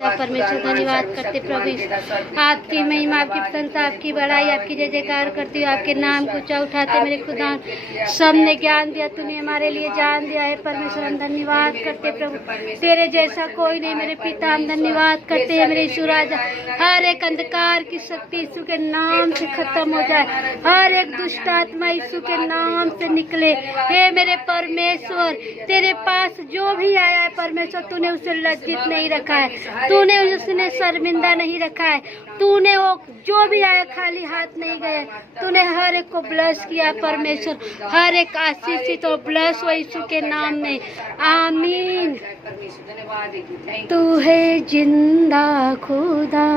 परमेश्वर धन्यवाद करते प्रभु, आपकी महिमा, आपकी प्रशंसा, आपकी बड़ाई, आपकी जय जयकार करती हूँ। आपके नाम को ऊंचा उठाते मेरे खुदा, सबने ज्ञान दिया, तूने हमारे लिए जान दिया है परमेश्वर। हम धन्यवाद करते प्रभु, तेरे जैसा कोई नहीं मेरे पिता। हम धन्यवाद करते हैं मेरे यीशु राजा। हर एक अंधकार की शक्ति यीशु के नाम से खत्म हो जाए, हर एक दुष्ट आत्मा यीशु के नाम से निकले। हे मेरे परमेश्वर, तेरे पास जो भी आया है परमेश्वर, तूने उसे लज्जित नहीं रखा है, तूने उसने शर्मिंदा नहीं रखा है। तूने वो जो भी आया खाली हाथ नहीं गए, तूने हर एक को ब्लेस किया परमेश्वर, हर एक आशीषित और ब्लेस हो यीशु के नाम में, आमीन। तू है जिंदा खुदा,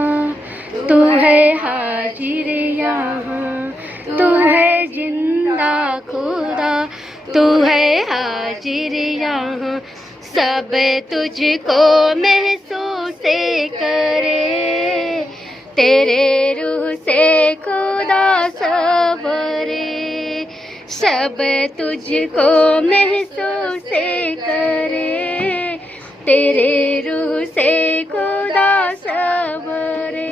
तू है हाजिर यहाँ, तू है जिंदा खुदा, तू है हाजिर यहाँ। सब तुझको महसूस करे, तेरे रूह से खुदा सबरे। सब तुझको महसूस करे, तेरे रूह से खुदा सबरे।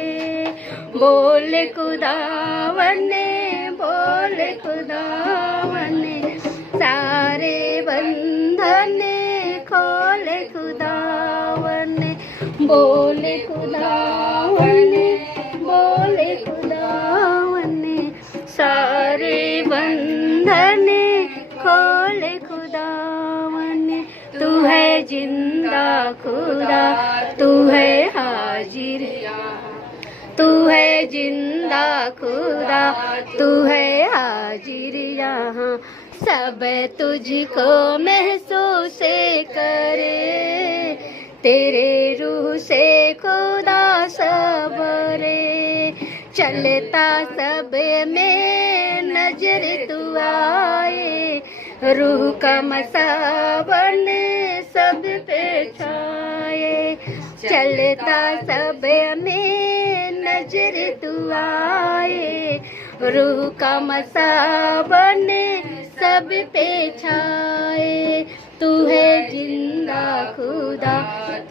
बोल खुदावन ने, बोल खुदावन ने, सारे बंधन खोले खुदावन ने। बोले खुदावन ने, बोले खुदावन ने, सारे बंधन खोले खुदावन ने। तू है जिंदा खुदा, तू है हाजिर, तू है जिंदा खुदा, तू है हाजिर यहाँ। सब तुझको महसूस करे, तेरे रूह से खुदा सबरे। चलता सब में नजर तू आए, रूह का मसावन सब पे छाए। चलता सब में नजर तू आए, रूह का मसावन सब पे छाए। तू है जिंदा खुदा,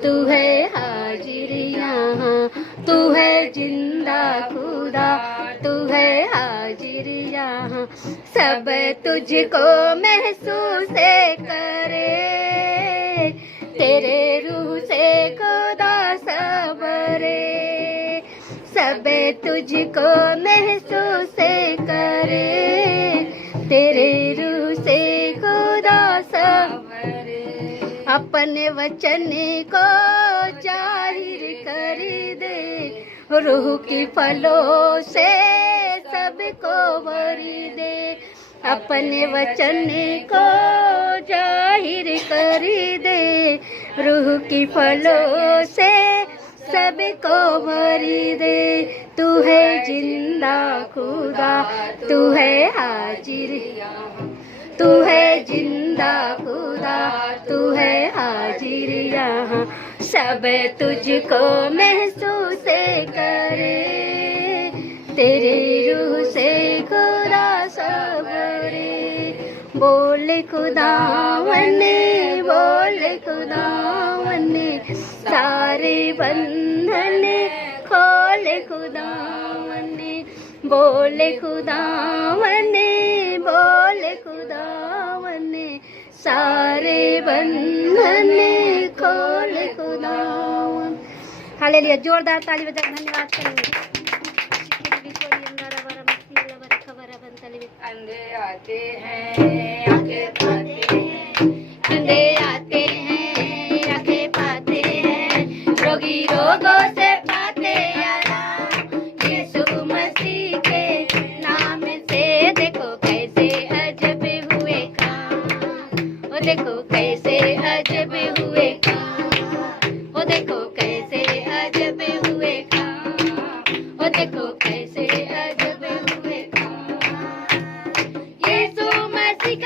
तू है हाजिर यहाँ, तू है जिंदा खुदा, तू है हाजिर यहाँ। सब तुझको महसूस करे, तेरे रूह से खुदा सबरे। सब तुझको महसूस करे, तेरे रूह से खुदा सबरे। अपने वचन को जाहिर कर दे, रूह की फलों से सबको भरी दे। अपने वचन को जाहिर कर दे, रूह की फलों से सबको भरी दे। तू है जिंदा खुदा, तू है हाजिर, तू है जिंदा खुदा, तू है हाजिर यहाँ। सब तुझको महसूस करे, तेरे रूह से खुदा सबरे। बोल खुदावन, बोल खुदावन, सारे बंधन खोले खुदावन। बोल खुदावन, बोल खुदावन, सारे बंधन खोले खुदावन। हालेलुया, जोरदार ताली बजाकर धन्यवाद करेंगे। अंधे आते हैं, आंखें पाते हैं, अंधे आते हैं, आंखें पाते हैं, रोगी रोगों से पाते आराम। यीशु मसीह के नाम से देखो कैसे अजब हुए काम, ओ देखो कैसे अजब हुए काम, ओ देखो कैसे अजब हुए काम, ओ देखो कैसे अजब हुए काम। यीशु मसीह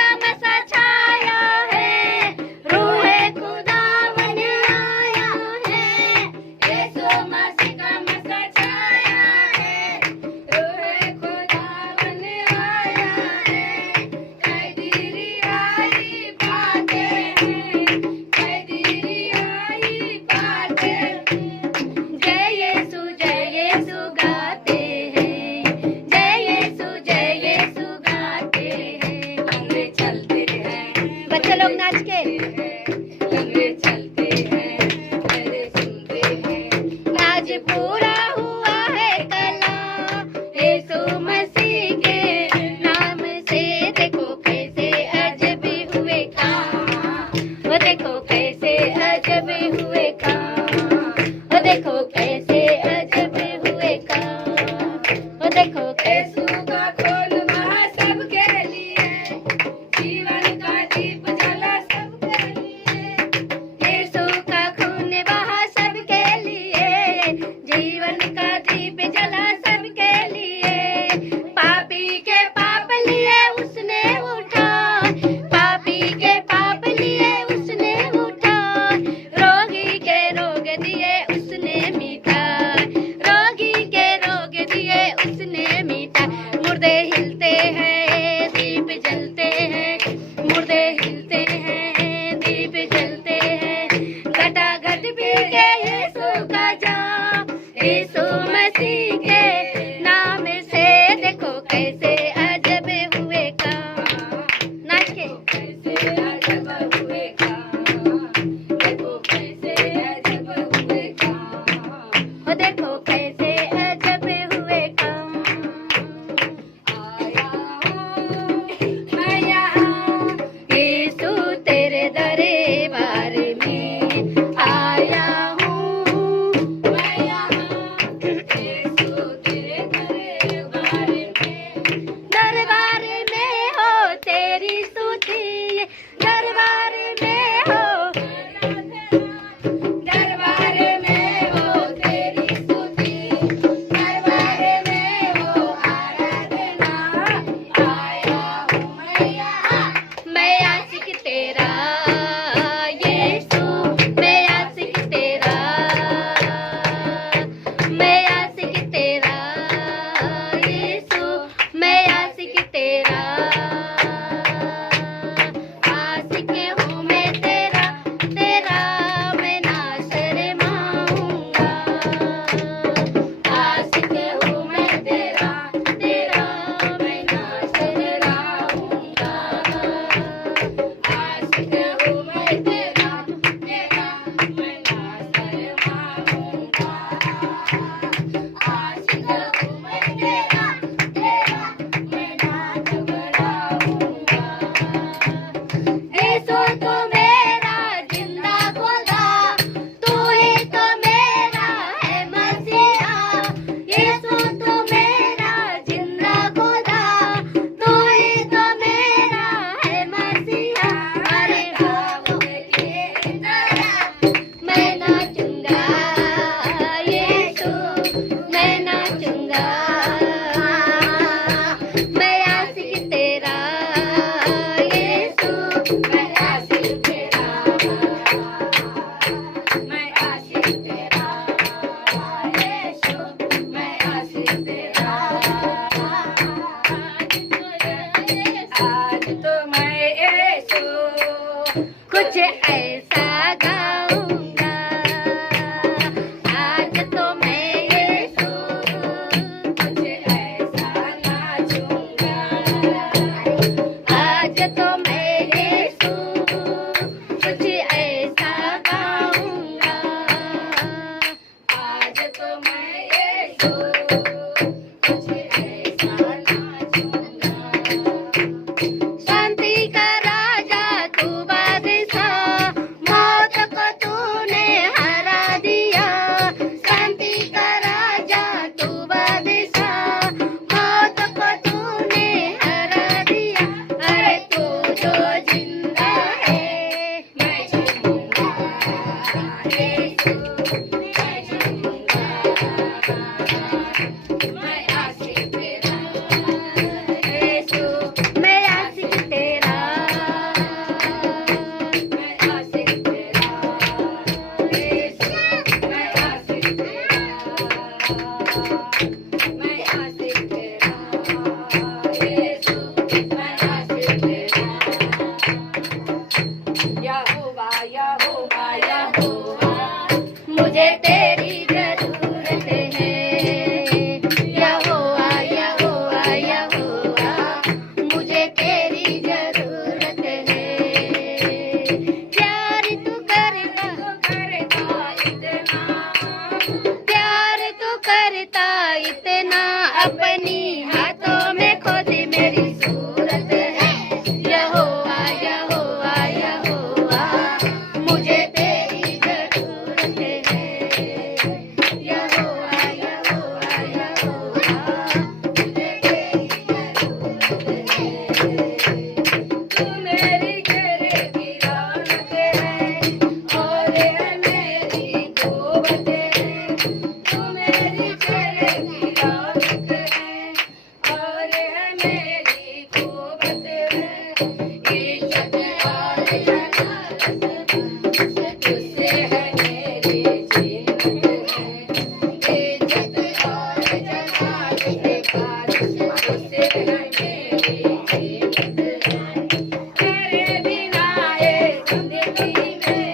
यीशु का खून बहा सबके लिए, जीवन का दीप जला सबके लिए, यीशु का खून बहा सबके लिए, जीवन का दीप जला सबके लिए। पापी के पाप लिए उसने उठा, पापी के पाप लिए उसने उठा, रोगी के रोग दिए उसने मीठा, रोगी के रोग दिए उसने मीठा। मुर्दे हिल मेरी कुवत है, इज्जत और जलालत तुझसे है मेरी जीनत है, इज्जत और जलालत तुझसे है मेरी जीनत है। तेरे बिना ये जिंदगी में,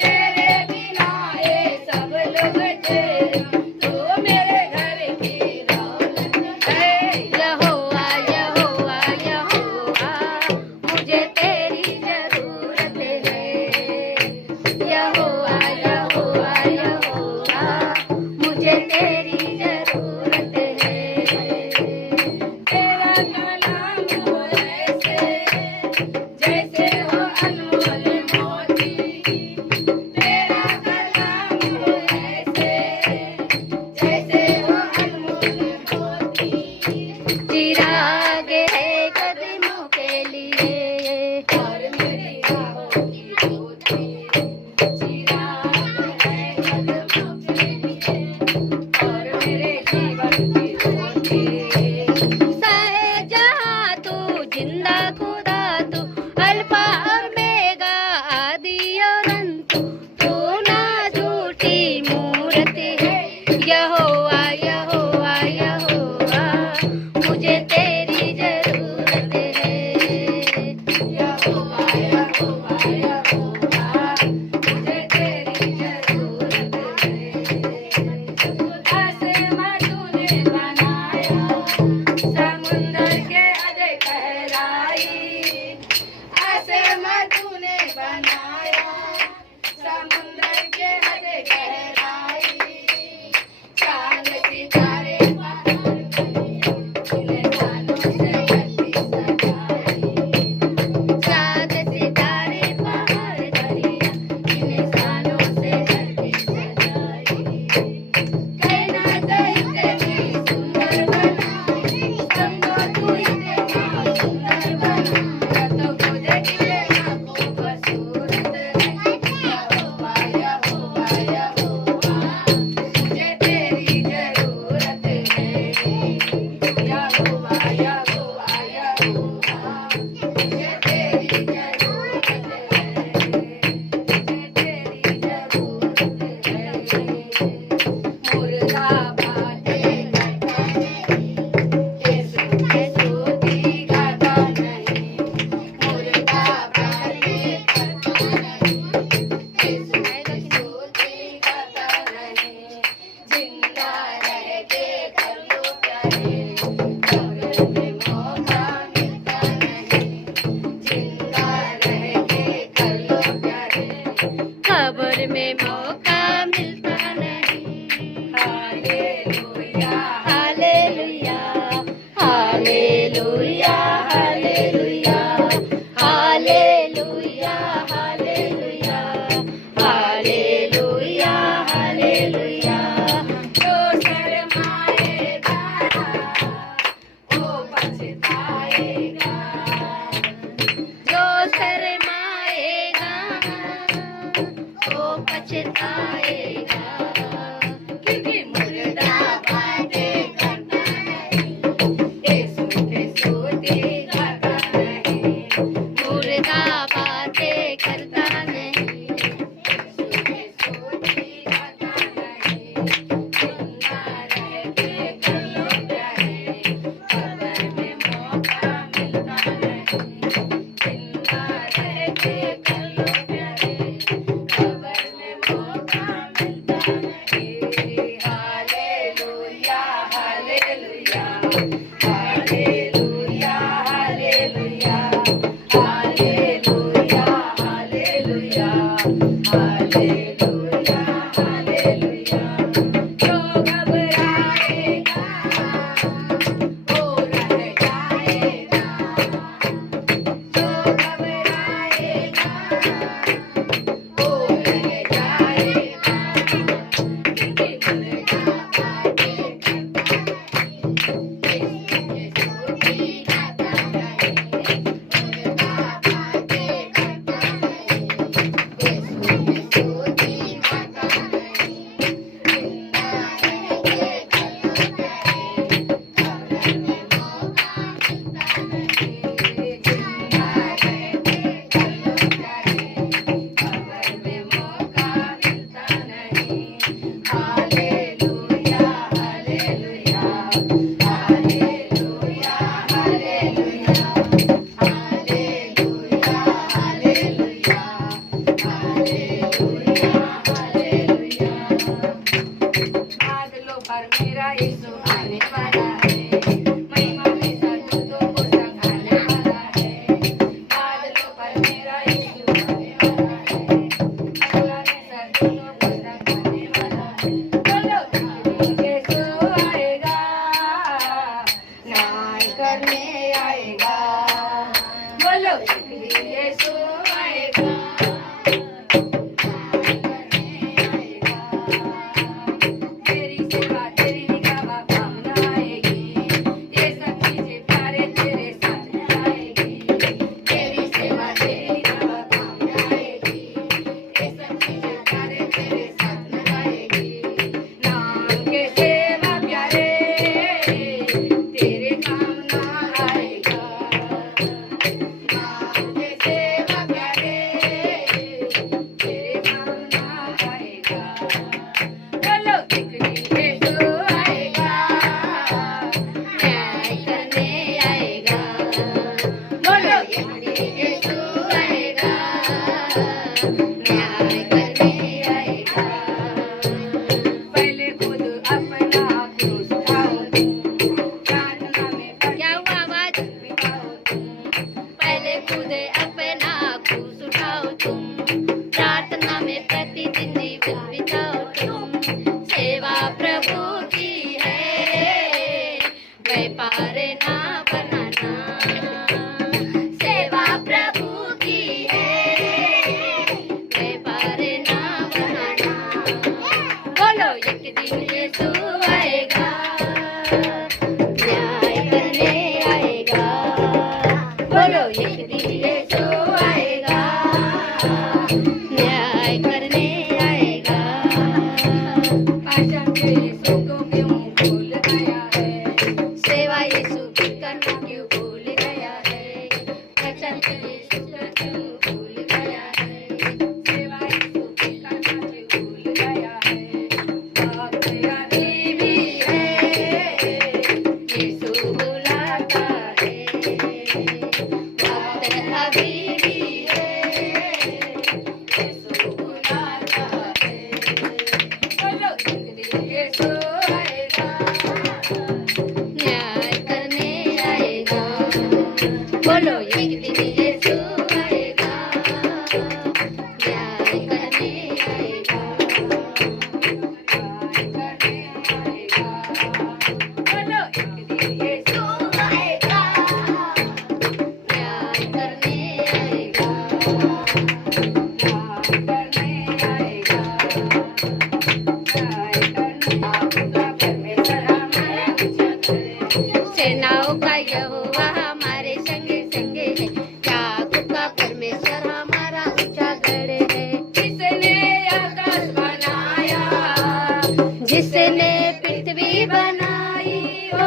तेरे बिना ये सब लोग तेरे, तू मेरे घर की रौनक है। यहोवा यहोवा यहोवा मुझे तेरी जरूरत है। यहोवा यहोवा यहोवा मुझे तेरी जरूरत है। तेरा कलाम हो ऐसे जैसे हो अनमोल मोती, तेरा कलाम हो ऐसे जैसे हो अनमोल मोती। चिराग है कदमों के लिए और मेरी राहों की ज्योति, चिराग है कदमों के लिए और मेरे जीवन की ज्योति। सहे जहाँ तू जिंदा खुदा तू, अल्फा ओमेगा आदि और अंत, तू ना झूठी मूरत है। यहोवा यहोवा यहोवा मुझे तेरी जरूरत है। यहोवा यहोवा यहोवा मुझे तेरी जरूरत है। आसमां तूने बनाया, समुंदर के अधे गहराई, आसमां तूने बनाया, समुंदर के अधे गहराई। चांद सितारे पहाड़ इन्हें जानो से धरती सजाई, चांद सितारे पहाड़ दरिया इन्हें जानो से धरती सजाई। कहना तो इतनी सुंदर बनाई, समझो तू इतना सुंदर बना, तो खुद इतना खूबसूरत है। यहोवा यहोवा यहोवा मुझे तेरी जरूरत है। यहोवा यहोवा यहोवा मुझे तेरी जरूरत है, मुझे तेरी जरूरत है। मुर्दा बातें करता नहीं, यीशु की स्तुति गाता नहीं, मुर्दा बातें करता नहीं, यीशु की स्तुति गाता नहीं। जिंदा रह के कर लो प्यारे, कब्र में मौका मिलता नहीं, जिंदा रह के कर लो प्यारे। खबर में मौका मिलता नहीं। Hallelujah hallelujah hallelujah hallelujah hallelujah hallelujah hallelujah hallelujah. जो शर्माएगा वो पछताएगा, जो शर्माएगा वो पछताएगा। क्योंकि मुर्दा बातें करता नहीं, यीशु की स्तुति गाता नहीं, मुर्दा बातें करता नहीं। यीशु की स्तुति गाता नहीं। जिंदा रह के कर लो प्यारे, कब्र में मौका मिलता नहीं, जिंदा रह के कर लो प्यारे, कब्र में मौका मिलता नहीं। Hallelujah hallelujah hallelujah hallelujah hallelujah hallelujah hallelujah hallelujah. जो घबराएगा वो रह जाएगा, जो घबराएगा वो रह जाएगा। क्योंकि मुर्दा बातें करता नहीं, यीशु की स्तुति करने आएगा। बोलो एक दिन यीशु आएगा, तेरी सेवा तेरी निगाह काम न आएगी, ये सब चीजें प्यारे तेरे साथ न आएगी। तेरी सेवा तेरी निगाह काम न आएगी, ये सब चीजें प्यारे तेरे साथ न आएगी। नाम के सेवा प्यारे तेरे काम न आएगा। नाम के सेवा प्यारे तेरे काम न आएगा। बोलो एक दिन यीशु आएगा, न्याय करने आएगा। बोलो एक दिन यीशु आएगा, न्याय करने आएगा। पहले खुद अपना क्रूस उठाओ तुम, प्रार्थना में क्या हुआ आवाज? बिताओ तुम। पहले खुद अपना क्रूस उठाओ तुम, प्रार्थना में प्रतिदिन जीवन बिताओ तुम। सेवा प्रभु की है, व्यापार ना बनाना। सेवा प्रभु की है, व्यापार ना बनाना। बोलो एक दिन यीशु आएगा, न्याय करने आएगा। बोलो एक दिन यीशु आएगा, न्याय करने आएगा। पाचन के यीशु को क्यों भूल गया है? सेवा यीशु की करना क्यों भूल गया है? वचन के यीशु को क्यों भूल गया है? सेवा यीशु की करना क्यों भूल गया है? वक्त अभी भी है, यीशु बुलाता है, वक्त अभी भी है, यीशु बुलाता है। बोलो एक दिन यीशु आएगा, न्याय करने आएगा। बोलो एक दिन यीशु आएगा, न्याय करने आएगा। न्याय करने आएगा। बोलो एक दिन यीशु आएगा, न्याय करने आएगा। न्याय करने आएगा। न्याय करने आपका परमेश्वर हमारा ऊंचा करे। सेनाओं का यहोवा हमारे संगे संगे है, याकूब का परमेश्वर हमारा ऊंचा गढ़ है। जिसने आकाश बनाया, जिसने पृथ्वी बनाई, ओ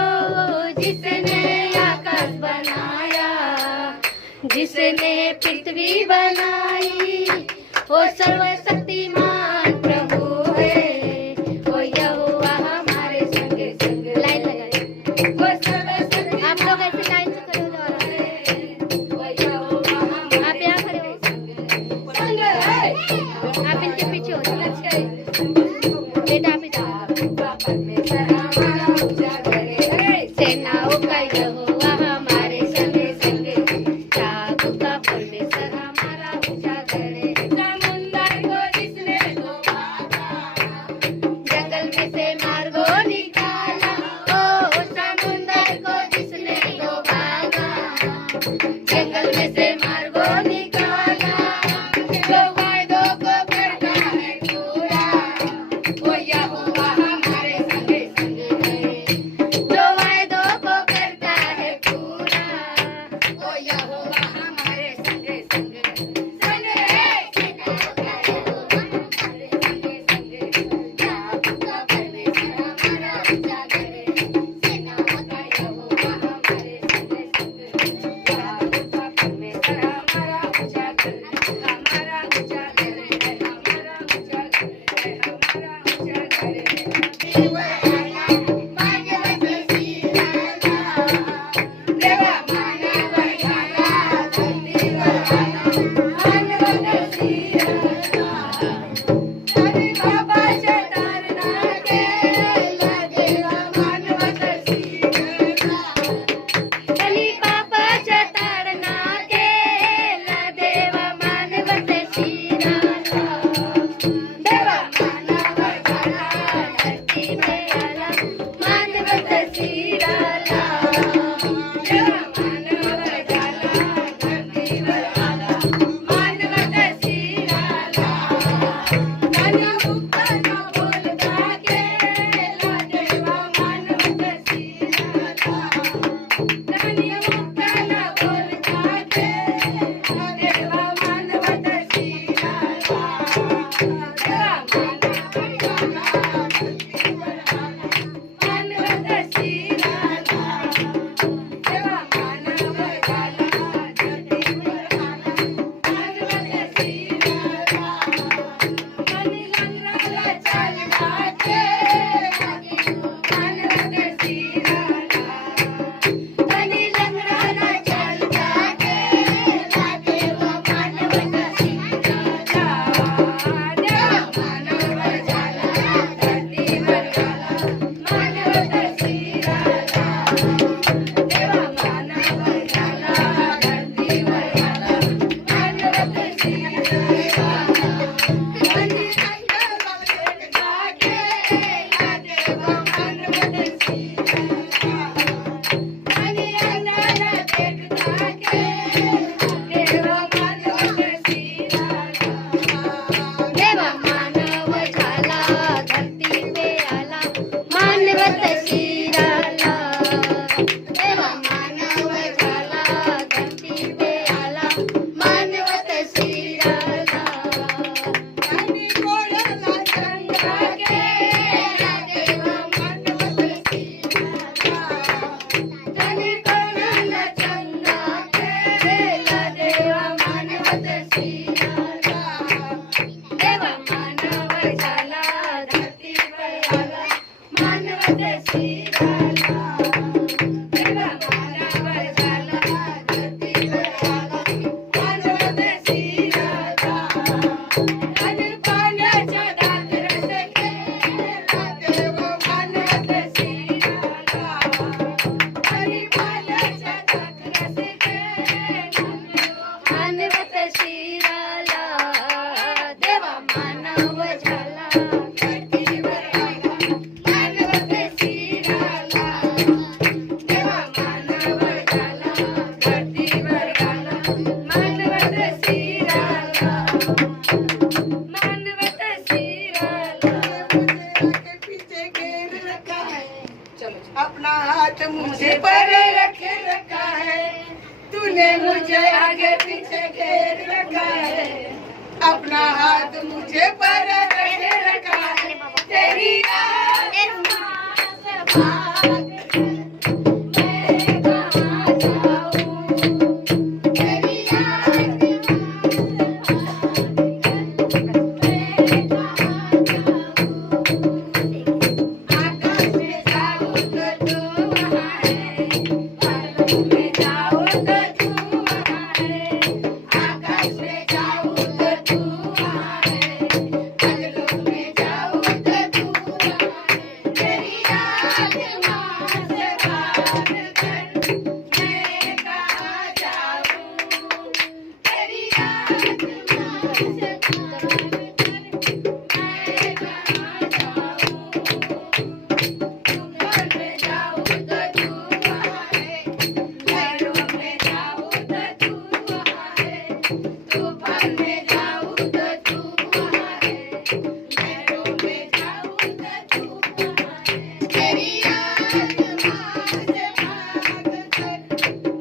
जिसने आकाश बनाया, जिसने पृथ्वी बनाई, वो सर्वशक्तिमान प्रभु है। वो यहोवा हमारे संगे संगे। लाइन लगाए, वो सर्वशक्तिमान आप लोग ऐसे लाइन से खड़े हो जाओ। है। वो यहोवा हमारे आप यहाँ खड़े हो, संग है। आप इनके पीछे हो जाओ। बेटा आप इधर आओ। परमेश्वर हमारा ऊंचा करे। सेनाओं का यहोवा हमारे संगे संगे, याकूब का परमेश्वर हमारा ऊंचा गढ़ है। समुंदर को जिसने डुबाया, जंगल में से मार्गो निकाला, ओ समुंदर को जिसने डुबाया, जंगल में से मार्गो निकाला, जो वायदों को करता है पूरा, वो यहोवा हमारे संगे संग है। जो वायदों को करता है पूरा, वो यहोवा हमारे संगे संग है। याकूब का परमेश्वर हमारा ऊंचा करे। सेनाओं का यहोवा हमारे संगे संग है। याकूब मुझे आगे पीछे घेर रखा है, अपना हाथ मुझे पर रखे रखा है, तेरी याद से भाग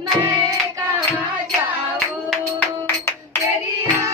मैं कहाँ जाऊं, तेरी याद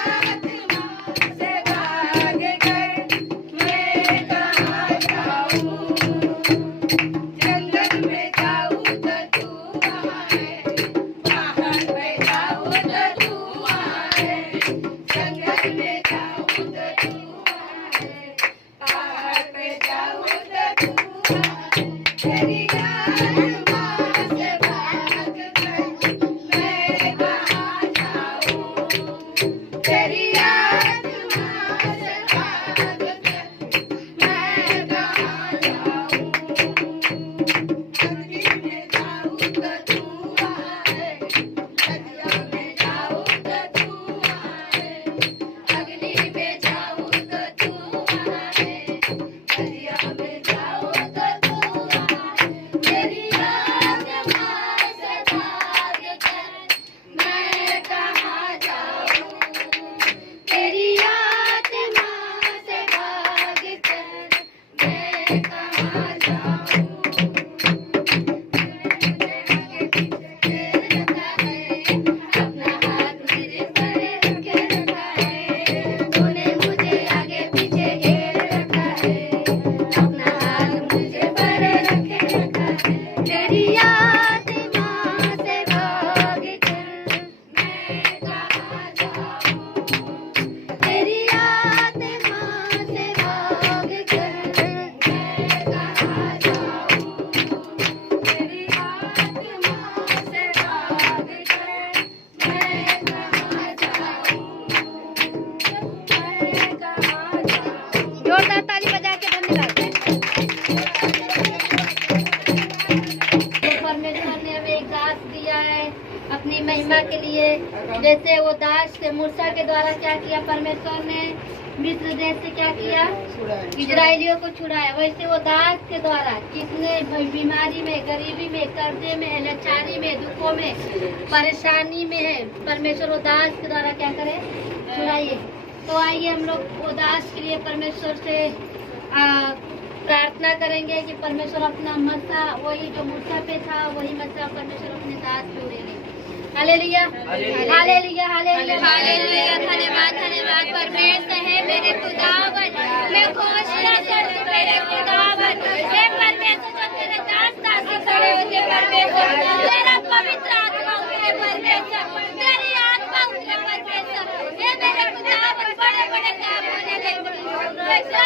अपनी महिमा के लिए। जैसे वो दास से मूसा के द्वारा क्या किया, परमेश्वर ने मिस्र देश से क्या किया, इजरायलियों को छुड़ाया, वैसे वो दास के द्वारा कितने बीमारी में, गरीबी में, कर्जे में, लाचारी में, दुखों में, परेशानी में है, परमेश्वर वो दास के द्वारा क्या करे, छुड़ाइए। तो आइए हम लोग वो दास के लिए परमेश्वर से प्रार्थना करेंगे कि परमेश्वर अपना मसा, वही जो मूसा पे था वही मसा परमेश्वर अपने दास पे उड़ेंगे। Hallelujah, hallelujah, hallelujah, hallelujah. धन्यवाद, धन्यवाद परमेश्वर है मेरे खुदावन, मैं घोषणा करती मेरे खुदावन, हे परमेश्वर जो तेरे दास दासी खड़े होते परमेश्वर, तेरा पवित्र आत्मा उतरे परमेश्वर, तेरी आत्मा उतरे परमेश्वर, हे मेरे खुदावन बड़े बड़े काम होने लगे परमेश्वर,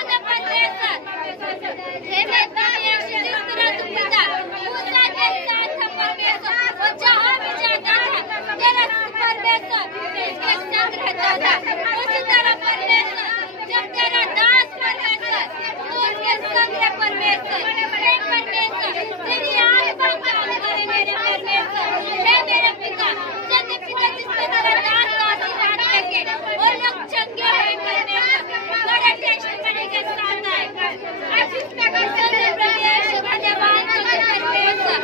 हे मेरे परमेश्वर जिस तरह तू पिता मूसा के साथ था परमेश्वर, और जहाँ भी जाता था तेरा परमेश्वर उसके संग रहता था, उसी तरह परमेश्वर जब तेरा दास परमेश्वर तो उसके संग रह परमेश्वर, हे परमेश्वर तेरी आत्मा काम करे मेरे परमेश्वर, हे मेरे पिता सत्य पिता जिसमें तेरा दास आशीर्वाद लेके और लोग चंगे हुए परमेश्वर, बड़े टेस्टमनी के साथ आए धन्यवाद परमेश्वर,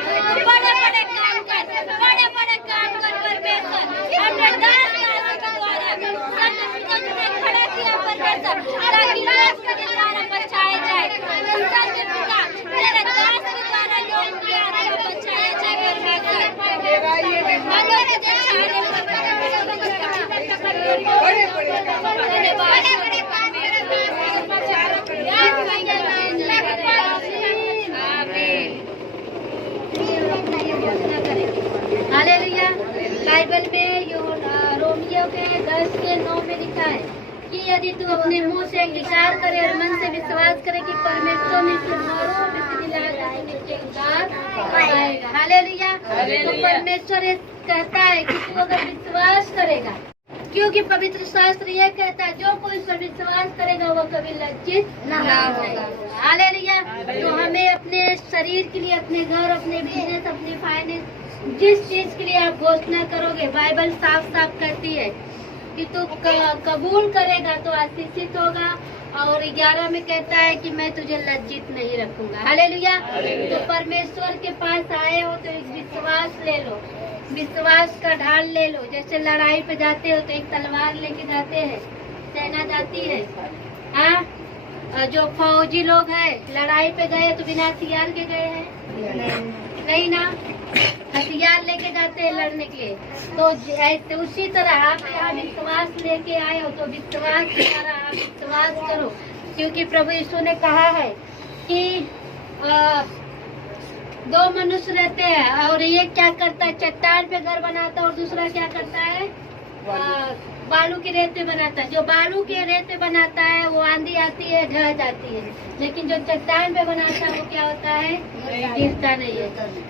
बड़े बड़े काम कर, बड़े बड़े काम कर परमेश्वर, अपने दास दासी के द्वारा सत्य पिता ने खड़ा किया परमेश्वर, ताकि लोग के द्वारा बचाए जाए, सत्य पिता तेरे दास के द्वारा लोग की आत्मा बचाए जाए परमेश्वर, मनोरंजन हालेलुया। बाइबल में रोमियो के 10:9 में लिखा है कि यदि तू अपने मुंह से अंगीकार करे और मन से विश्वास करे कि परमेश्वर में से मरो में से जिला जाने के उद्धार पाएगा। हालेलुया। तो परमेश्वर ये कहता है कि तू अगर विश्वास करेगा, क्योंकि पवित्र शास्त्र ये कहता है जो कोई इस पर विश्वास करेगा वो कभी लज्जित ना होगा। हालेलुया। तो हमें अपने शरीर के लिए, अपने घर, अपने बिजनेस, अपने फाइनेंस, जिस चीज के लिए आप घोषणा करोगे, बाइबल साफ साफ कहती है कि तू कबूल करेगा तो आशीषित होगा। और 11 में कहता है कि मैं तुझे लज्जित नहीं रखूंगा। हालेलुया। तो परमेश्वर के पास आए हो तो एक विश्वास ले लो, विश्वास का ढाल ले लो। जैसे लड़ाई पे जाते हो तो एक तलवार लेके जाते हैं, सेना जाती है। हाँ, जो फौजी लोग हैं लड़ाई पे गए तो बिना हथियार के गए हैं? नहीं ना, हथियार लेके जाते हैं लड़ने के लिए। तो ऐसे उसी तरह आप यहाँ विश्वास लेके आए हो तो विश्वास के द्वारा आप विश्वास करो, क्योंकि प्रभु यीशु ने कहा है कि 2 मनुष्य रहते हैं और ये क्या करता है, चट्टान पे घर बनाता है और दूसरा क्या करता है, बालू के रेत पे बनाता है। जो बालू के रेत पे बनाता है वो आंधी आती है ढह जाती है, लेकिन जो चट्टान पे बनाता है वो क्या होता है, गिरता नहीं है।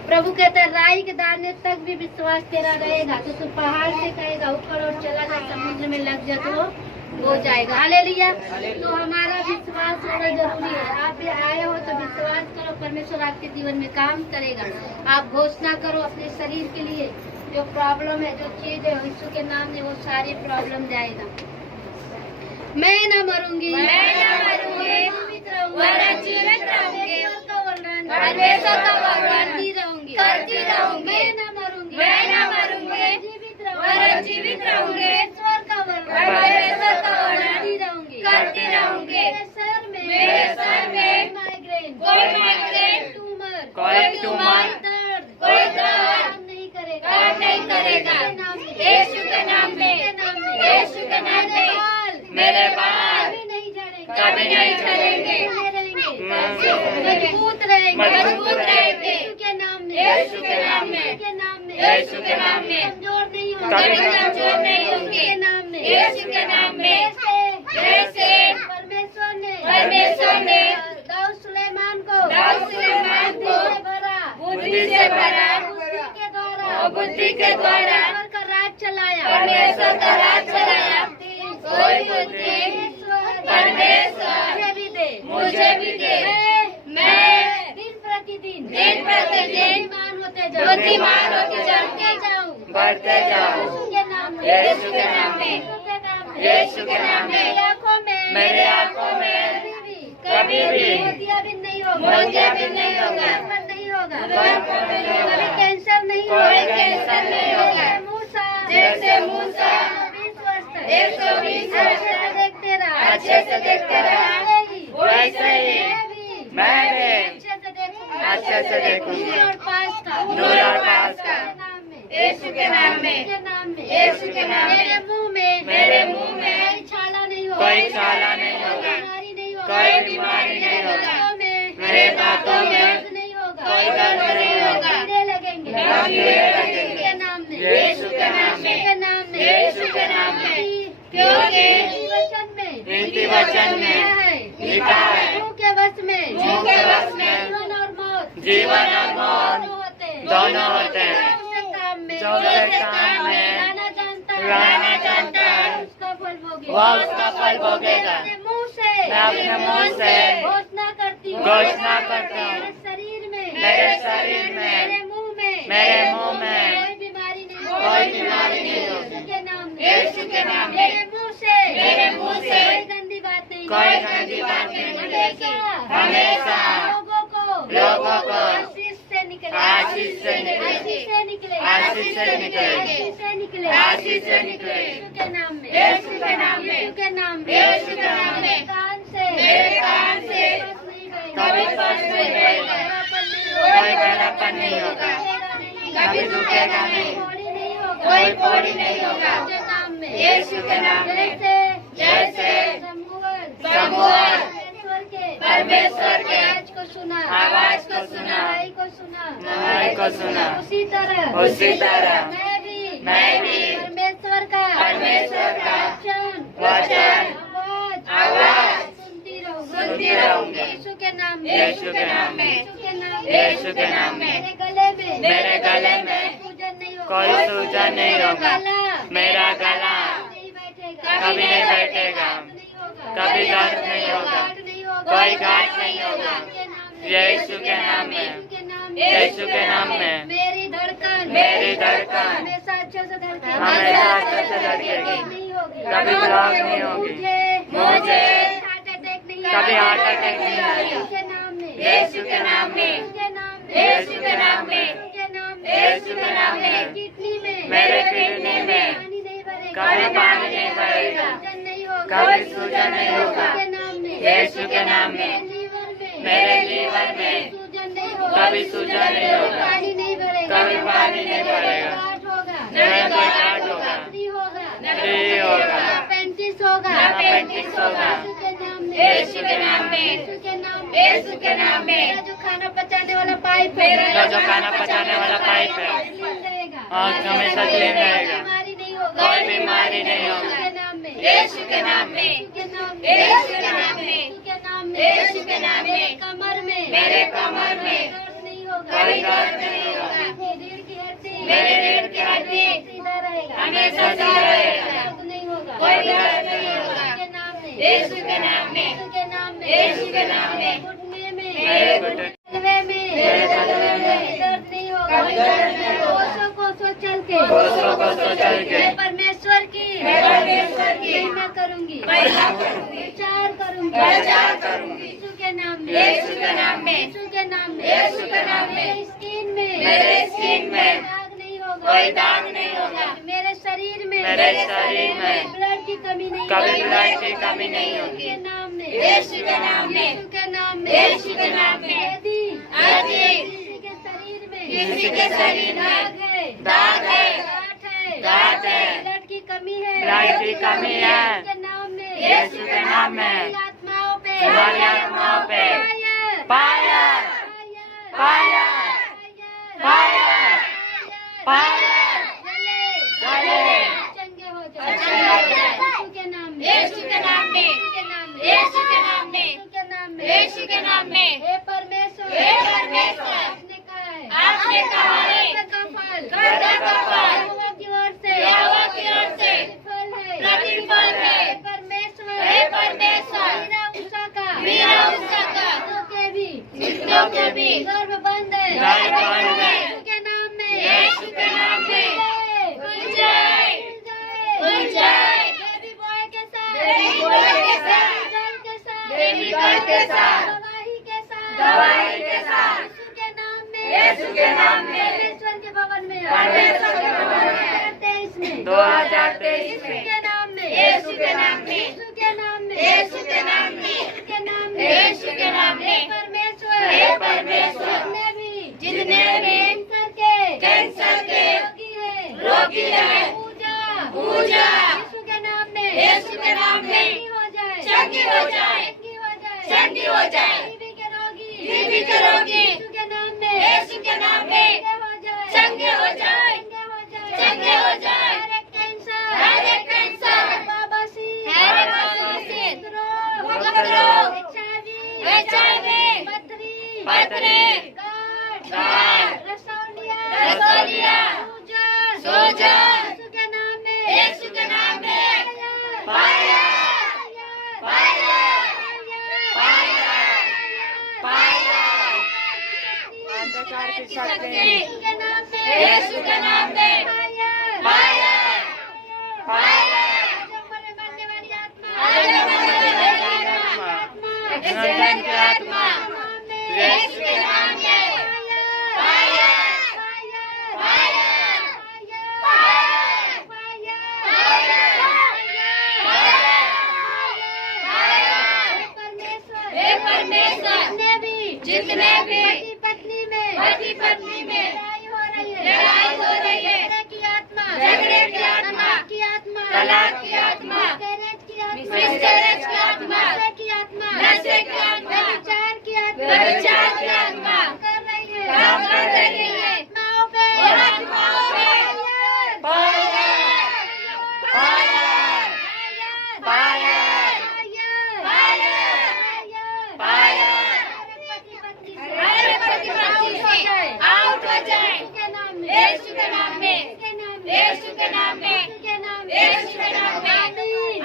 प्रभु कहता है राई के दाने तक भी विश्वास तेरा रहेगा तो तू पहाड़ से कहेगा ऊपर और चला जा, समुद्र में लग जा तो हो जाएगा। हालेलुया। तो हमारा विश्वास होना जरूरी है। आप भी आए हो तो विश्वास करो, परमेश्वर आपके जीवन में काम करेगा। आप घोषणा करो अपने शरीर के लिए, जो प्रॉब्लम है, जो चीज है, यीशु के नाम में वो सारी प्रॉब्लम जाएगा। मैं न मरूंगी, मैं न मरूंगी, वरन जीवित रहूंगी, परमेश्वर का वर्णन करती रहूंगी, मैं न मरूंगी, मैं न मरूंगी, वरन जीवित रहूंगी, परमेश्वर का वर्णन करती रहूंगी। मेरे सर में कोई माइग्रेन, ट्यूमर, दर्द काम नहीं करेगा। यीशु के नाम में, यीशु के नाम में मेरे बाल कभी नहीं झड़ेंगे, मजबूत रहेंगे। यीशु के नाम में, यीशु के नाम में, यीशु के नाम में कमजोर नहीं होंगे, यीशु के नाम में। जैसे परमेश्वर ने दाऊद सुलेमान को बुद्धि से भरा, बुद्धि के द्वारा परमेश्वर का राज चलाया। कोई बुद्धि परमेश्वर मुझे भी दे। मैं दिन प्रतिदिन बुद्धिमान होते जाऊं, बढ़ते जाऊं। यीशु के नाम में मेरे आँखों में कभी भी मोतियाबिंद नहीं होगा, कभी कैंसर नहीं होगा। जैसे मूसा 120 वर्ष अच्छे से देखते रहा, वैसे ही मैं भी अच्छे से देखूंगी। नूर और पास का यीशु के नाम में, यीशु के नाम में मेरे मुंह में कोई छाला नहीं होगा, कोई बीमारी नहीं होगा। मेरे दांतों में कोई दर्द नहीं होगा, यीशु के नाम में, यीशु के नाम में। क्योंकि नीति वचन में लिखा है, मुंह के वश में जीवन और मौत दोनों होते हैं। जो उसे काम में लाना जानता है वह उसका फल भोगेगा। मैं अपने मुंह से घोषणा करती हूँ, मेरे शरीर में, मेरे मुंह में कोई बीमारी नहीं होगी। यीशु के नाम में मेरे मुंह से कोई गंदी बात नहीं निकलेगी। हमेशा लोगों को आशीष से निकलेगी। यीशु के नाम में मेरे कान से कभी स्पर्श नहीं होगा, कोई गहरापन नहीं होगा, कभी दुखेगा नहीं, कोई फोड़ी नहीं होगा। में, यीशु के नाम में, जैसे शमूएल परमेश्वर के आवाज को सुना, भाई को सुना, उसी तरह मैं भी परमेश्वर का वचन आवाज सुनती रहूंगी। यीशु के नाम में, यीशु के नाम में, मेरे गले में कोई सूजन नहीं होगा, मेरा गला कभी नहीं बैठेगा, कभी दर्द नहीं होगा, कोई घाट नहीं होगा। यीशु के नाम में, यीशु के नाम में मेरी धड़कन हमेशा अच्छे से धड़केगी, कभी ब्लॉक नहीं होगी, मुझे हार्ट अटैक नहीं, कभी हार्ट अटैक नहीं आएगा। यीशु के नाम में, यीशु के नाम में, यीशु के नाम में मेरे किडनी में कभी पानी नहीं भरेगा, कभी सूजन नहीं होगा। यीशु के नाम में मेरे लीवर में कभी सूजन नहीं होगा, कभी पानी नहीं भरेगा, मेरा गांठ होगा, फ्री होगा, अपेंडिक्स होगा। यीशु के नाम में, यीशु के नाम में जो खाना पचाने वाला पाइप है, और हमेशा क्लीन रहेगा, कोई बीमारी नहीं होगा। यीशु के नाम में, यीशु के नाम में, यीशु के नाम में मेरे कमर में कोई दर्द नहीं होगा, मेरे रीढ़ की हड्डी हमेशा सीधा रहेगा, कोई दर्द नहीं होगा। यीशु के नाम में, यीशु के नाम में मेरे घुटने में दर्द नहीं होगा, कोसों चल के परमेश्वर की मैं करूंगी, प्रचार करूंगी। यीशु के नाम में, यीशु के नाम में, यीशु के नाम में मेरे स्किन में कोई दाग नहीं होगा, मेरे शरीर में ब्लड की कमी नहीं, कभी ब्लड की कमी नहीं होगी। यीशु के नाम में, यीशु के नाम में यदि किसी के शरीर में दाग है, ब्लड की कमी है, यीशु के नाम में हमारी आत्माओं पे फायर, यीशु के नाम में, यीशु के नाम में, यीशु के नाम में हे परमेश्वर आपने कहा है कर्ता का फल यहोवा की ओर से प्रतिफल है। हे परमेश्वर मीरा उषा का जितनों के भी गर्भ बंद है, यीशु के नाम में, यीशु के नाम में खुल जाए, बेबी बॉय के साथ, बेबी गर्ल के साथ, गवाही के साथ, यीशु के नाम में परमेश्वर के भवन में 2023 में, यीशु के नाम में, यीशु के नाम में, यीशु के नाम में, यीशु के नाम में, यीशु के नाम में परमेश्वर जितने भी कैंसर के रोगी है पूजा यीशु के नाम में, यीशु के नाम में चंगी हो जाए, टीबी के रोगी यीशु के नाम में, यीशु के नाम में चंगे हो जाए, हर एक कैंसर, HIV, पथरी, रसौलिया, सूजन, यीशु के नाम में फायर, यीशु के नाम में आत्मा, यीशु के नाम में जितने भी पति पत्नी में लड़ाई हो रही है, झगड़े की आत्मा तलाक की आत्मा, मिसकैरेज की आत्मा, नशे की आत्मा, व्यभिचार की आत्मा काम कर रही है। और आत्माओं पे आउट हो जाए यीशु के नाम में, यीशु के नाम में, यीशु के नाम में।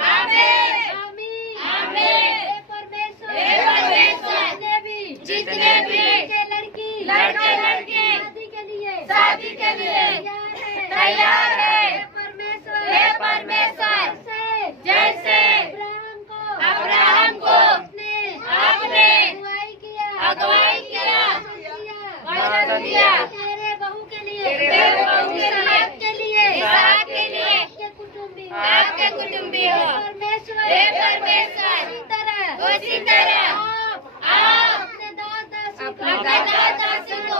आमीन, आमीन। परमेश्वर जितने भी लड़के लड़के शादी के लिए तैयार है, परमेश्वर जैसे अब्राहम को आपने अगुवाई किया, वचन दिया, तेरे बहू के लिए, इसहाक के लिए, आपके कुटुंबी हो। परमेश्वर उसी तरह आप अपने दास दासी को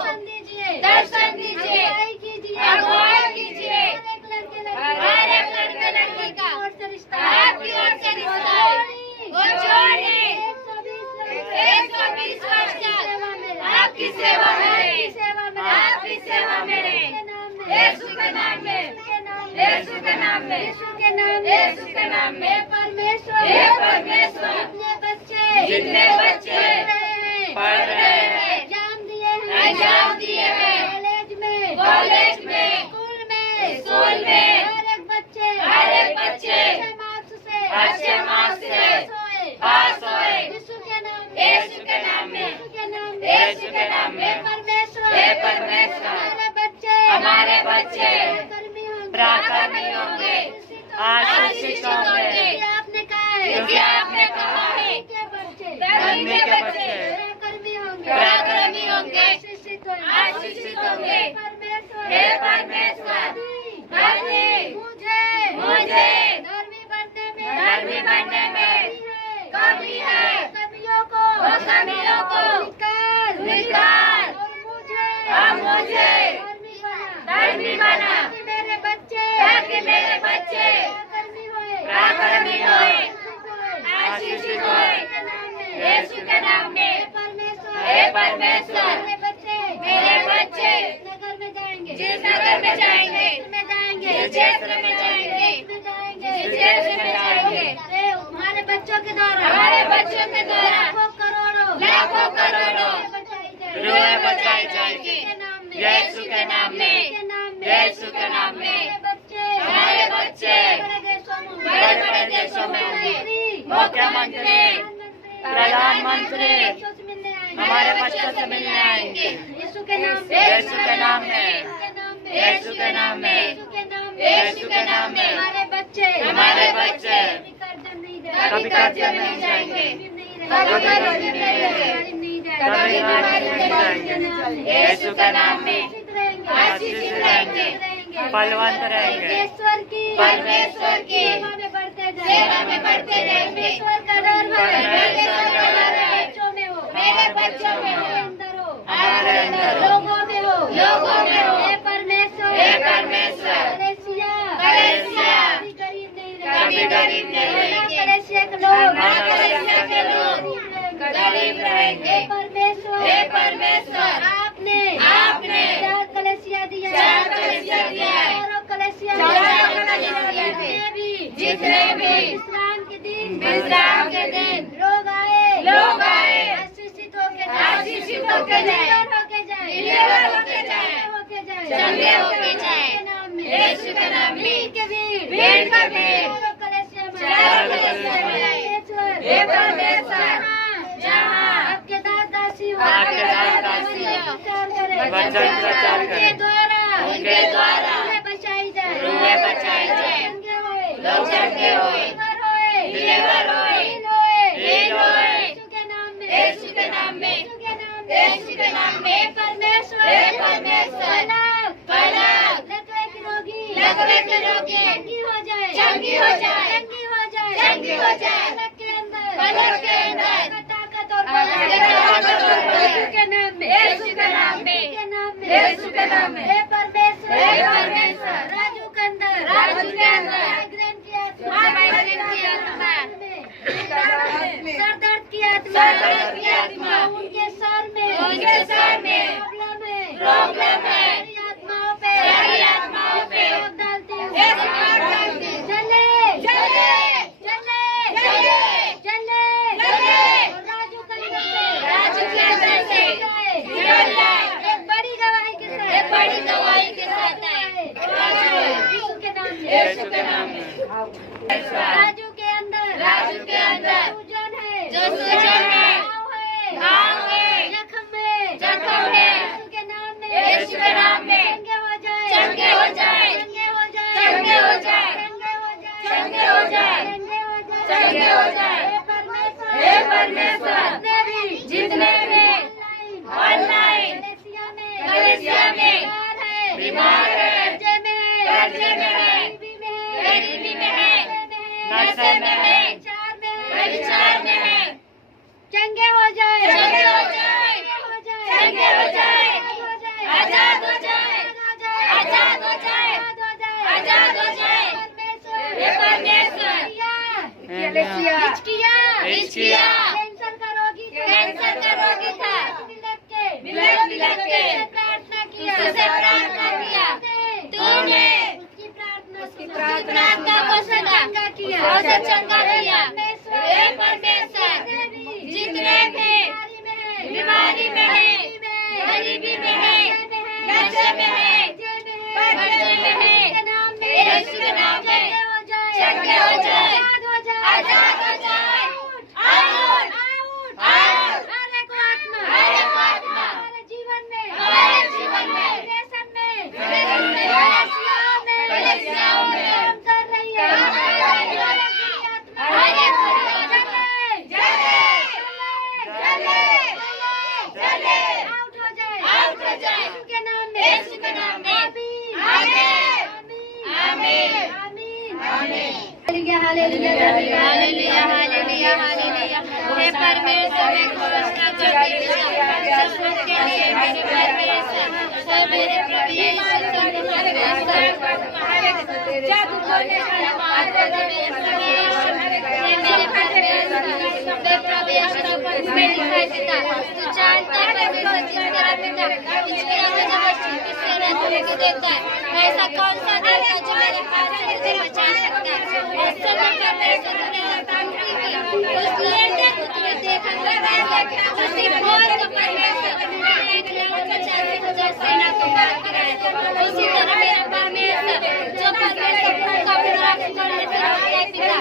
दर्शन दीजिए, अगुवाई कीजिए। हर एक लड़के लड़की का आपकी ओर से रिश्ता वो छोड़े 120 वर्ष तक आपकी सेवा में, आपकी सेवा में, यीशु के नाम में, यीशु के नाम में, यीशु के नाम में। परमेश्वर जितने बच्चे पढ़ रहे हैं, एग्जाम दिए हैं, कॉलेज में, स्कूल में, हर एक बच्चे अच्छे मार्क्स से पास होए, यीशु के नाम में, यीशु के नाम में। परमेश्वर हमारे बच्चे पराक्रमी होंगे, आशीषित होंगे। आपने कहा है धर्मी के बच्चे पराक्रमी होंगे, आशीषित होंगे। हे परमेश्वर मुझे धर्मी बनने में कमी है, कमियों को निकाल और मुझे धर्मी बना, ताकि मेरे बच्चे पराक्रमी होए, आशीषित होए, यीशु के नाम में। हे परमेश्वर मेरे बच्चे जिस नगर में जाएंगे, जिस क्षेत्र में जाएंगे, जिस क्षेत्र में जाएंगे, हमारे बच्चों के द्वारा लाखों करोड़ों रूहें बचाई जाएंगी, यीशु के नाम में, यीशु के नाम में। हमारे बच्चे बड़े बड़े देशों में होंगे, मुख्यमंत्री, प्रधानमंत्री हमारे बच्चों से मिलने आएंगे, यीशु के नाम में, यीशु के नाम में, यीशु के नाम में, यीशु के नाम में। हमारे बच्चे कभी कर्ज नहीं जाएंगे, कभी यीशु के नाम में आशीषित रहेंगे, बलवंत रहेंगे, परमेश्वर की सेवा में बढ़ते जाएंगे। मेरे बच्चों में हो, हमारे अंदर लोगों में हो। हे परमेश्वर कलेसिया कभी गरीब नहीं रहेंगे, कलेसिया के लोग गरीब रहेंगे। हे परमेश्वर आपने 4 कलेसिया दिया है, और कलेसिया जितने भी विश्राम के दिन लोग आए, आशीषित होके जाए, चंगे होके जाए, यीशु के नाम में। भीड़ का भीड़ हे परमेश्वर जहाँ आपके दास दासी हो, उनके द्वारा रूहें बचाई जाए, लोग चंगे होए, डिलीवर होए, हील होए, यीशु के नाम में, यीशु के नाम में। परमेश्वर लकवे के रोगी चंगी हो जाए, पलक के अंदर ताकत और यीशु के नाम में, यीशु के नाम में। हे परमेश्वर राजू के अंदर माइग्रेन की यीशु के नाम में। राजू के अंदर सूजन है, जो सूजन है, घाव है, जख्म है, है, यीशु के नाम में, यीशु के नाम में, चंगे हो जाए, चंगे हो जाए, चंगे हो जाए, चंगे हो जाए, चंगे हो जाए, चंगे हो जाए, चंगे हो जाए, हे परमेश्वर, जितने भी ऑनलाइन कलीसिया में बीमार है, कर्जे में है, गरीबी में है, नशे में है, व्यभिचार में है, चंगे हो जाए, चंगे हो जाए, चंगे हो जाए, आजाद हो जाए, आजाद हो जाए, आजाद हो जाए, हे परमेश्वर, हिचकिया, कैंसर का रोगी था, बिलख के प्रार्थना तुझसे प्रार्थना किया, तूने उसकी प्रार्थना को सुना, उसे चंगा किया, हे परमेश्वर, जितने भी बीमारी में है, गरीबी में है, नशे में है, कर्जे में है, यीशु के नाम में चंगे हो जाए, आजाद हो जाए, आउट, आउट, हर एक आत्मा हमारे जीवन में रिलेशन में कलीसियाओं में काम कर रही है, काम कर रही है, हर एक आत्मा जले, आउट हो जाए, यीशु के नाम यीशु के नाम में, आमीन, आमीन, आमीन, आमीन, आमीन। Hallelujah, hallelujah, hallelujah, hallelujah. हे परमेश्वर, मैं घोषणा करती हूँ सबके लिए मेरे परमेश्वर, मेरे प्रभु यीशु जादू करने वाला परमेश्वर, हे मेरे परमेश्वर, मैं प्रभु यीशु मेरी है पिता, तू जानता है परमेश्वर किस तरह पिता, किस तरह जबरदस्ती किस तरह तुमको देता है, ऐसा कौन सा देता जो मेरे हाथ से मुझे बचा सकता है। उस समय परमेश्वर तूने काम की, उस लेने को तूने देखा परमेश्वर, उसी भोर को परमेश्वर तूने 1,50,000 सेना को पार कराया, उसी तरह मेरा परमेश्वर जो परमेश्वर का विनाश करने से रोकता है पिता,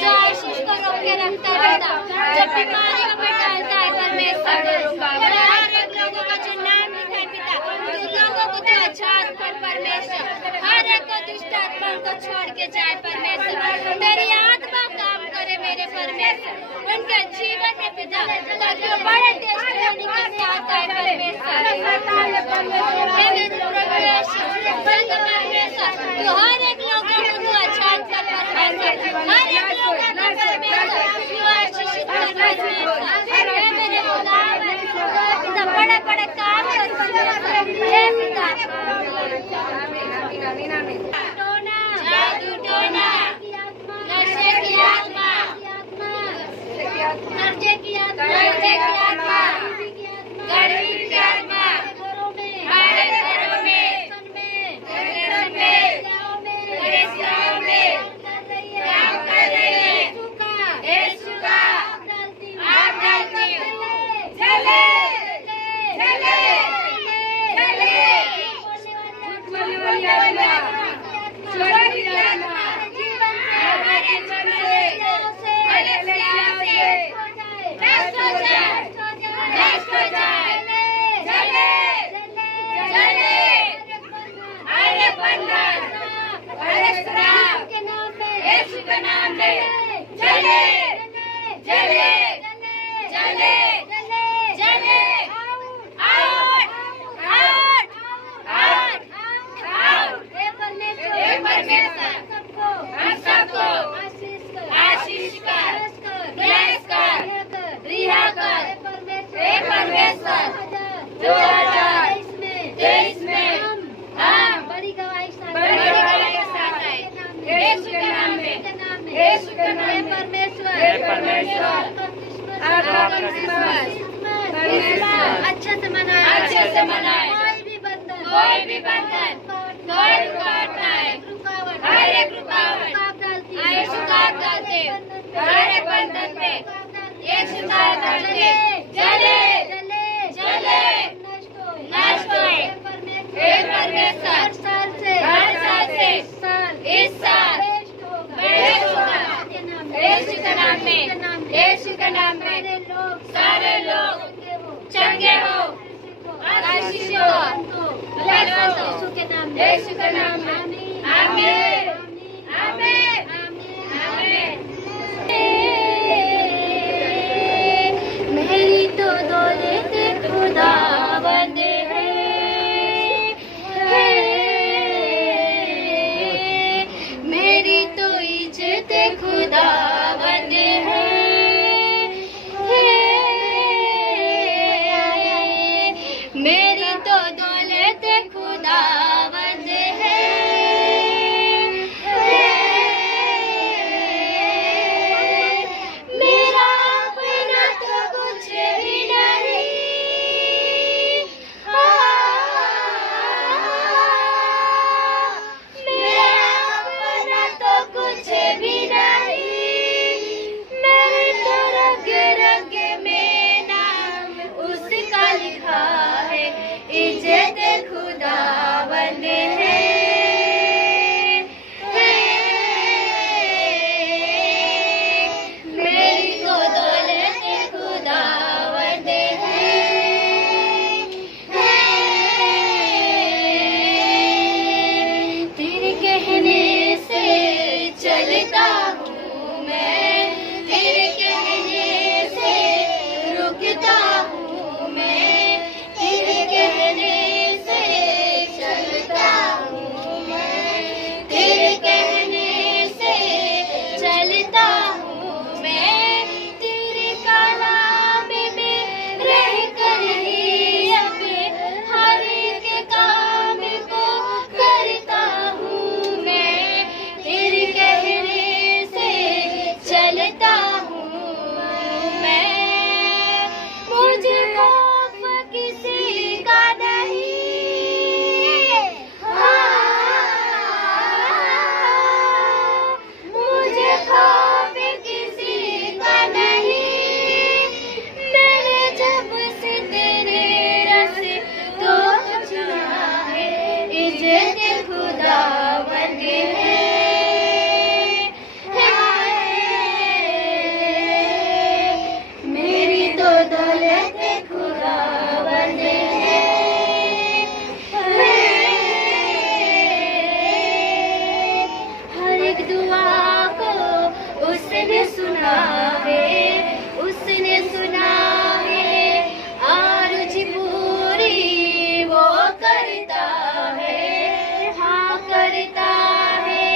जो आशीष को रोक के रखता है पिता, जो बीमारियों में डालता है परमेश्वर, हर एक लोगों का जो नाम लिखा है पिता, उन लोगों को तो आजाद कर परमेश्वर, हर एक को दुष्ट आत्मा को छोड़ के जाए परमेश्वर, तेरी आत्मा काम करे मेरे परमेश्वर उनके जीवन में पिता, ताकि वो बड़े टेस्टिमनी के साथ आए परमेश्वर, हे मेरे प्रभु यीशु परमेश्वर, तू हर एक लोगों को तू आजाद कर परमेश्वर, हर एक लोगों को परमेश्वर तू आशीषित कर परमेश्वर, हे मेरे खुदा पिता, बड़े बड़े काम कर परमेश्वर, हे पिता, जादू टोना, नशे की आत्मा, कर्जे की आत्मा, गरीबी की आत्मा, हमारे घरों में, कलीसियाओं में काम कर रही है, यीशु का आप डालती हो, चले, चले, चले, बोलने वाली आत्मा, चोरी की आत्मा, हमारे जीवन से, कलीसिया से, नष्ट हो जाए, नष्ट हो जाए, चले, चले, हर एक बंधन, हर एक श्राप, यीशु के नाम में, चले, चले, चले, चले, आउट, आउट, आउट, आउट, हे परमेश्वर, हम सबको आशीष कर, ब्लेस कर, रिहा कर, हे परमेश्वर, 2023 में हम बड़ी गवाही के साथ आए, यीशु के नाम में, यीशु के नाम में, परमेश्वर, आपका क्रिसमस अच्छे से मनाए, कोई भी बंधन, कोई रुकावट ना आए, हर एक रुकावट यीशु का आप डालते, हर एक बंधन पे यीशु का आप डालते, जले, जले, नष्ट होए, हे परमेश्वर, हर साल से इस साल यीशु के नाम में, यीशु के नाम में। आमीन, आमीन, आमीन, आमीन। मेरी तो दौलत खुदावंद है, मेरी तो इज्जत खुदावंद है, मेरी तो दौलत खुदावंद है, मेरा अपना तो कुछ भी नहीं, मेरा अपना तो कुछ भी नहीं, मेरे तो रग रग में नाम उसका लिखा है, इज्जत खुदावंद है, मेरी तो दौलत खुदावंद है, तेरे कहने से चलता हूँ मैं, तेरे कहने से रुकता हूँ मैं, तेरे कहने से चलता हूँ मैं, तेरे कहने से चलता हूँ मैं, तेरे कलाम में रह कर ही अब हर एक काम को करता हूँ मैं, तेरे कहने से चलता हूँ मैं, मुझे खौफ किसी का नहीं, मुझे खौफ किसी का नहीं, मैंने जब से तेरे रास्तों को चुना है, इज्जत खुदावंद है, मेरी तो दौलत खुदावंद है, हर एक दुआ को उसने सुना है, उसने सुना है, आरज़ पूरी वो करता है, हाँ करता है,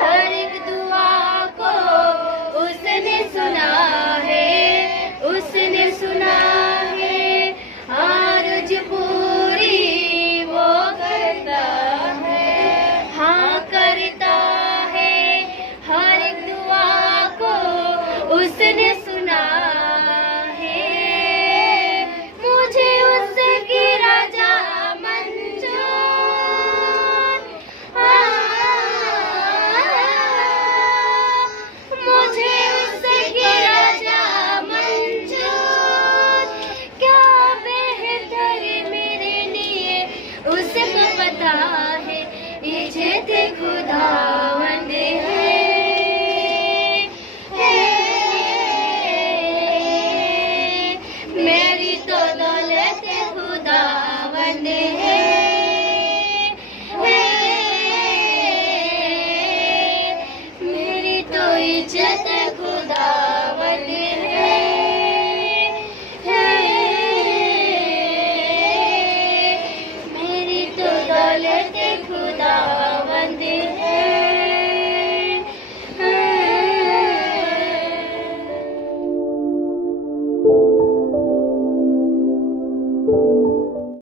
हर एक दुआ को उसने सुना है, उसने सुना है, आरज़ पूरी वो करता है, हाँ करता है, हर एक दुआ को उसने सुना है, मुझे उसकी रजा मंजूर, मुझे उसकी रजा मंजूर, क्या बेहतर मेरे लिए उसको पता है, इज्जत खुदावंद है, मेरी तो दौलत खुदावंद